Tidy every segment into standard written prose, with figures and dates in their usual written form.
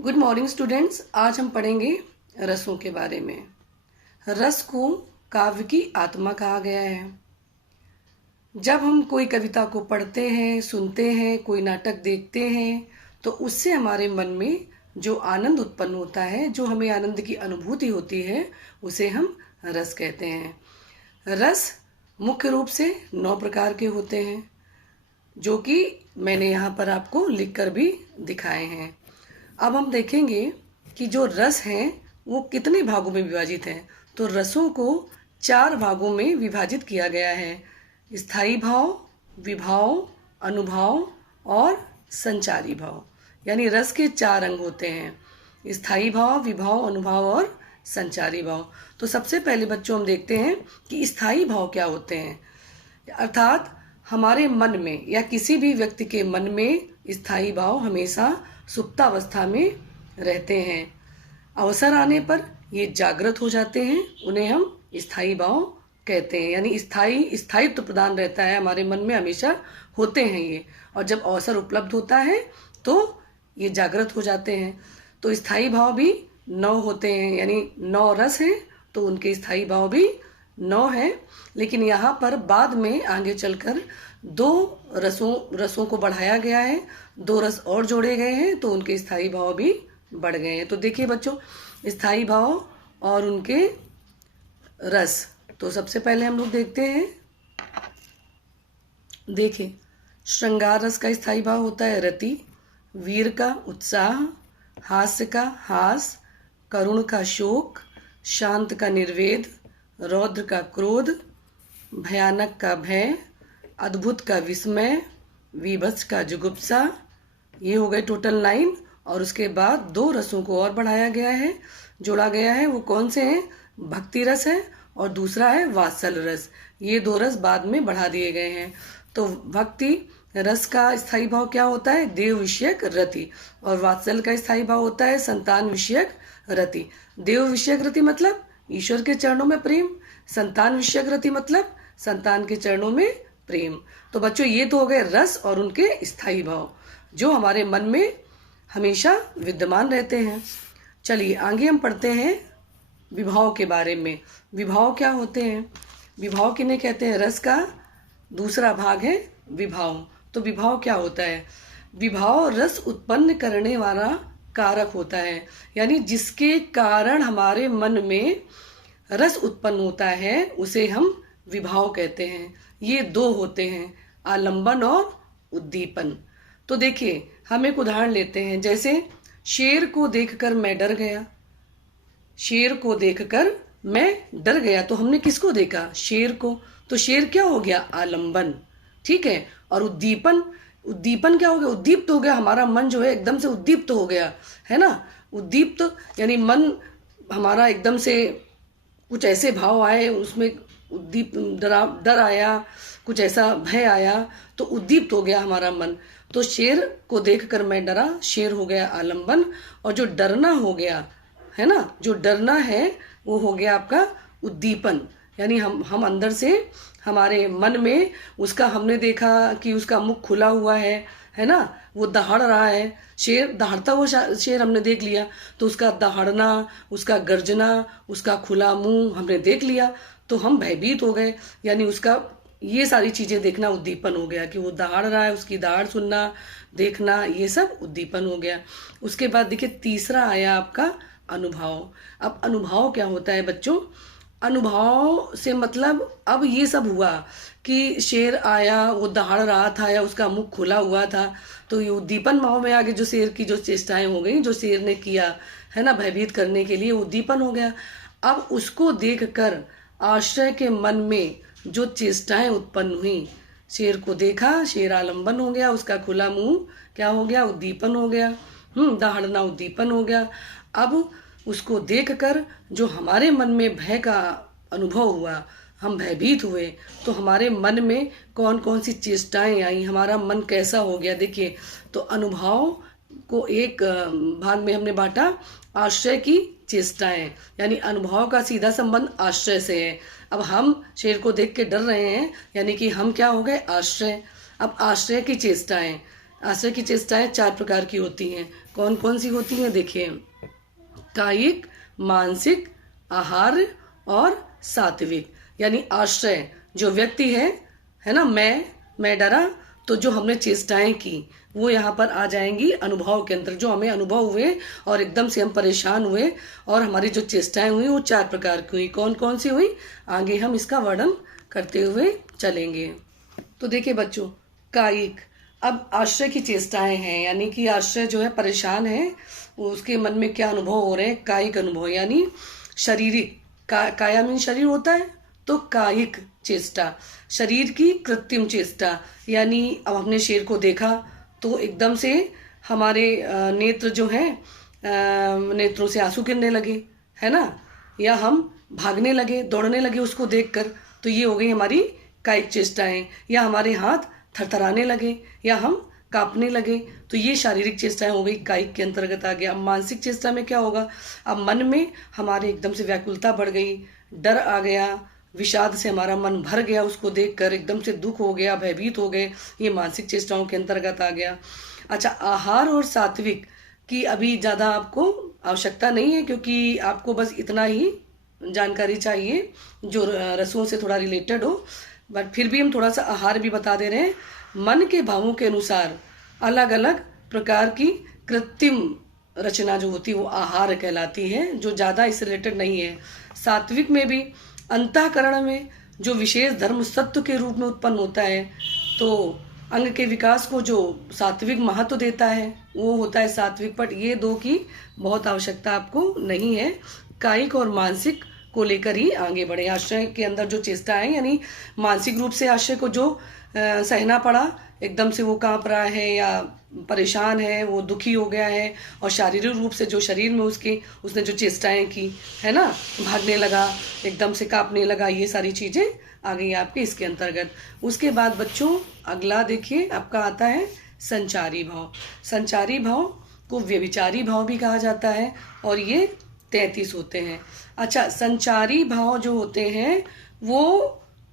Good morning students. आज हम पढ़ेंगे रसों के बारे में। रस को काव्य की आत्मा कहा गया है। जब हम कोई कविता को पढ़ते हैं, सुनते हैं, कोई नाटक देखते हैं, तो उससे हमारे मन में जो आनंद उत्पन्न होता है, जो हमें आनंद की अनुभूति होती है, उसे हम रस कहते हैं। रस मुख्य रूप से 9 प्रकार के होते हैं, जो कि मैंने यहाँ पर आपको लिखकर भी दिखाए हैं। अब हम देखेंगे कि जो रस हैं वो कितने भागों में विभाजित हैं। तो रसों को 4 भागों में विभाजित किया गया है: स्थायी भाव, विभाव, अनुभाव और संचारी भाव। यानी रस के 4 अंग होते हैं: स्थायी भाव, विभाव, अनुभाव और संचारी भाव। तो सबसे पहले बच्चों हम देखते हैं कि स्थायी भाव क्या होते हैं। अर्थात हमारे मन में या किसी भी व्यक्ति के मन में स्थायी भाव हमेशा सुप्तावस्था में रहते हैं। अवसर आने पर ये जागृत हो जाते हैं, उन्हें हम स्थायी भाव कहते हैं। यानी स्थायित्व प्रदान रहता है, हमारे मन में हमेशा होते हैं ये, और जब अवसर उपलब्ध होता है तो ये जागृत हो जाते हैं। तो स्थायी भाव भी 9 होते हैं, यानी 9 रस हैं, तो उनके स्थायी भाव भी 9 है। लेकिन यहाँ पर बाद में आगे चलकर 2 रसों को बढ़ाया गया है, 2 रस और जोड़े गए हैं, तो उनके स्थायी भाव भी बढ़ गए हैं। तो देखिए बच्चों, स्थायी भाव और उनके रस। तो सबसे पहले हम लोग देखते हैं, देखिए श्रृंगार रस का स्थायी भाव होता है रति, वीर का उत्साह, हास्य का हास, करुण का शोक, शांत का निर्वेद, रौद्र का क्रोध, भयानक का भय, अद्भुत का विस्मय, विभत्स का जुगुप्सा। ये हो गए टोटल 9। और उसके बाद 2 रसों को और बढ़ाया गया है, जोड़ा गया है। वो कौन से हैं? भक्ति रस है और दूसरा है वात्सल रस। ये 2 रस बाद में बढ़ा दिए गए हैं। तो भक्ति रस का स्थायी भाव क्या होता है? देव विषयक रति। और वात्सल का स्थायी भाव होता है संतान विषयक रति। देव विषयक रति मतलब ईश्वर के चरणों में प्रेम, संतान विषयक रति मतलब संतान के चरणों में प्रेम। तो बच्चों, ये तो हो गए रस और उनके स्थायी भाव, जो हमारे मन में हमेशा विद्यमान रहते हैं। चलिए आगे हम पढ़ते हैं विभाव के बारे में। विभाव क्या होते हैं? विभाव किन्हें कहते हैं? रस का दूसरा भाग है विभाव। तो विभाव क्या होता है? विभाव रस उत्पन्न करने वाला कारक होता है, यानी जिसके कारण हमारे मन में रस उत्पन्न होता है, उसे हम विभाव कहते हैं। ये 2 होते हैं, आलंबन और उद्दीपन। तो देखिए, हम एक उदाहरण लेते हैं। जैसे शेर को देखकर मैं डर गया। शेर को देखकर मैं डर गया, तो हमने किसको देखा? शेर को। तो शेर क्या हो गया? आलंबन। ठीक है। और उद्दीपन क्या हो गया? उद्दीप्त हो गया। हमारा मन जो है एकदम से उद्दीप्त हो गया, है ना। उद्दीप्त यानी मन हमारा एकदम से कुछ ऐसे भाव आए, उसमें डर आया, कुछ ऐसा भय आया, तो उद्दीप्त हो गया हमारा मन। तो शेर को देखकर मैं डरा, शेर हो गया आलंबन। और जो डरना हो गया, है ना, जो डरना है वो हो गया आपका उद्दीपन। यानी हम अंदर से हमारे मन में उसका, हमने देखा कि उसका मुख खुला हुआ है ना, वो दहाड़ रहा है। शेर दहाड़ता हुआ शेर हमने देख लिया, तो उसका दहाड़ना, उसका गर्जना, उसका खुला मुंह हमने देख लिया, तो हम भयभीत हो गए। यानी उसका ये सारी चीजें देखना उद्दीपन हो गया, कि वो दहाड़ रहा है, उसकी दहाड़ सुनना, देखना, ये सब उद्दीपन हो गया। उसके बाद देखिए तीसरा आया आपका अनुभव। अब अनुभव क्या होता है बच्चों? अनुभव से मतलब अब ये सब हुआ कि शेर आया, वो दहाड़ रहा था या उसका मुख खुला हुआ था, तो ये उद्दीपन भाव में आगे जो शेर की जो चेष्टाएं हो गई, जो शेर ने किया, है ना, भयभीत करने के लिए, उद्दीपन हो गया। अब उसको देखकर आश्रय के मन में जो चेष्टाएं उत्पन्न हुई, शेर को देखा, शेर आलंबन हो गया, उसका खुला मुंह क्या हो गया? उद्दीपन हो गया। दहाड़ना उद्दीपन हो गया। अब उसको देखकर जो हमारे मन में भय का अनुभव हुआ, हम भयभीत हुए, तो हमारे मन में कौन कौन सी चेष्टाएं आई, हमारा मन कैसा हो गया? देखिए, तो अनुभव को एक भाग में हमने बांटा, आश्रय की चेष्टाएं, यानी अनुभव का सीधा संबंध आश्रय से है। अब हम शेर को देख के डर रहे हैं, यानी कि हम क्या हो गए? आश्रय। अब आश्रय की चेष्टाएं, आश्रय की चेष्टाएं 4 प्रकार की होती हैं। कौन कौन सी होती हैं देखिए, कायिक, मानसिक, आहार और सात्विक। यानी आश्रय जो व्यक्ति है ना, मैं डरा, तो जो हमने चेष्टाएं की वो यहाँ पर आ जाएंगी अनुभव के अंदर, जो हमें अनुभव हुए और एकदम से हम परेशान हुए और हमारी जो चेष्टाएं हुई वो 4 प्रकार की हुई। कौन कौन सी हुई, आगे हम इसका वर्णन करते हुए चलेंगे। तो देखिए बच्चों, कायिक, अब आश्रय की चेष्टाएं हैं, यानी कि आश्रय जो है परेशान है, उसके मन में क्या अनुभव हो रहे हैं, कायिक अनुभव। यानी शारीरिक, काया मीन शरीर होता है, तो कायिक चेष्टा, शरीर की कृत्रिम चेष्टा। यानी अब हमने शेर को देखा तो एकदम से हमारे नेत्र जो हैं, नेत्रों से आंसू गिरने लगे, है ना, या हम भागने लगे, दौड़ने लगे उसको देखकर, तो ये हो गई हमारी कायिक चेष्टाएं। या हमारे हाथ थरथराने लगे या हम कांपने लगे, तो ये शारीरिक चेष्टाएं हो गई, कायिक के अंतर्गत आ गया। अब मानसिक चेष्टा में क्या होगा, अब मन में हमारे एकदम से व्याकुलता बढ़ गई, डर आ गया, विषाद से हमारा मन भर गया, उसको देखकर एकदम से दुख हो गया, भयभीत हो गए, ये मानसिक चेष्टाओं के अंतर्गत आ गया। अच्छा, आहार और सात्विक की अभी ज़्यादा आपको आवश्यकता नहीं है, क्योंकि आपको बस इतना ही जानकारी चाहिए जो रसों से थोड़ा रिलेटेड हो, बट फिर भी हम थोड़ा सा आहार भी बता दे रहे हैं। मन के भावों के अनुसार अलग अलग प्रकार की कृत्रिम रचना जो होती है वो आहार कहलाती है, जो ज़्यादा इससे रिलेटेड नहीं है। सात्विक में भी अंतःकरण में जो विशेष धर्म सत्व के रूप में उत्पन्न होता है, तो अंग के विकास को जो सात्विक महत्व देता है वो होता है सात्विक। बट ये दो की बहुत आवश्यकता आपको नहीं है, कायिक और मानसिक को लेकर ही आगे बढ़े। आश्रय के अंदर जो चेष्टा है, यानी मानसिक रूप से आश्रय को जो सहना पड़ा, एकदम से वो कांप रहा है या परेशान है, वो दुखी हो गया है, और शारीरिक रूप से जो शरीर में उसने जो चेष्टाएं की, है ना, भागने लगा, एकदम से कांपने लगा, ये सारी चीजें आ गई आपके इसके अंतर्गत। उसके बाद बच्चों अगला देखिए आपका आता है संचारी भाव। संचारी भाव को व्यभिचारी भाव भी कहा जाता है, और ये 33 होते हैं। अच्छा, संचारी भाव जो होते हैं वो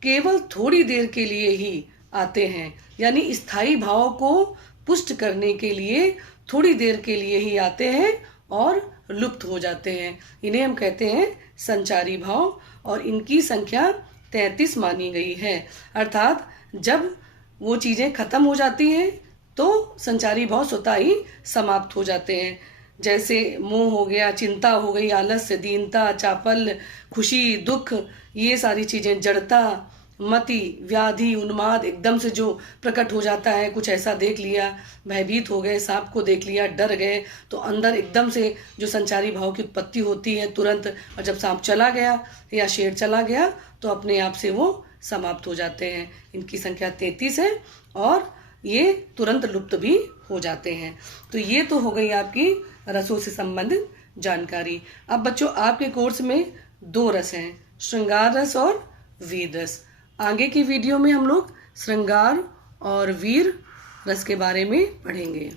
केवल थोड़ी देर के लिए ही आते हैं, यानी स्थायी भाव को पुष्ट करने के लिए थोड़ी देर के लिए ही आते हैं और लुप्त हो जाते हैं। इन्हें हम कहते हैं संचारी भाव, और इनकी संख्या 33 मानी गई है। अर्थात जब वो चीजें खत्म हो जाती हैं तो संचारी भाव स्वतः ही समाप्त हो जाते हैं। जैसे मोह हो गया, चिंता हो गई, आलस्य, दीनता, चापल, खुशी, दुख, ये सारी चीजें, जड़ता, मति, व्याधि, उन्माद एकदम से जो प्रकट हो जाता है, कुछ ऐसा देख लिया, भयभीत हो गए, सांप को देख लिया, डर गए, तो अंदर एकदम से जो संचारी भाव की उत्पत्ति होती है तुरंत, और जब सांप चला गया या शेर चला गया तो अपने आप से वो समाप्त हो जाते हैं। इनकी संख्या 33 है और ये तुरंत लुप्त भी हो जाते हैं। तो ये तो हो गई आपकी रसों से संबंधित जानकारी। अब बच्चों आपके कोर्स में 2 रस हैं, श्रृंगार रस और वीर रस। आगे की वीडियो में हम लोग श्रृंगार और वीर रस के बारे में पढ़ेंगे।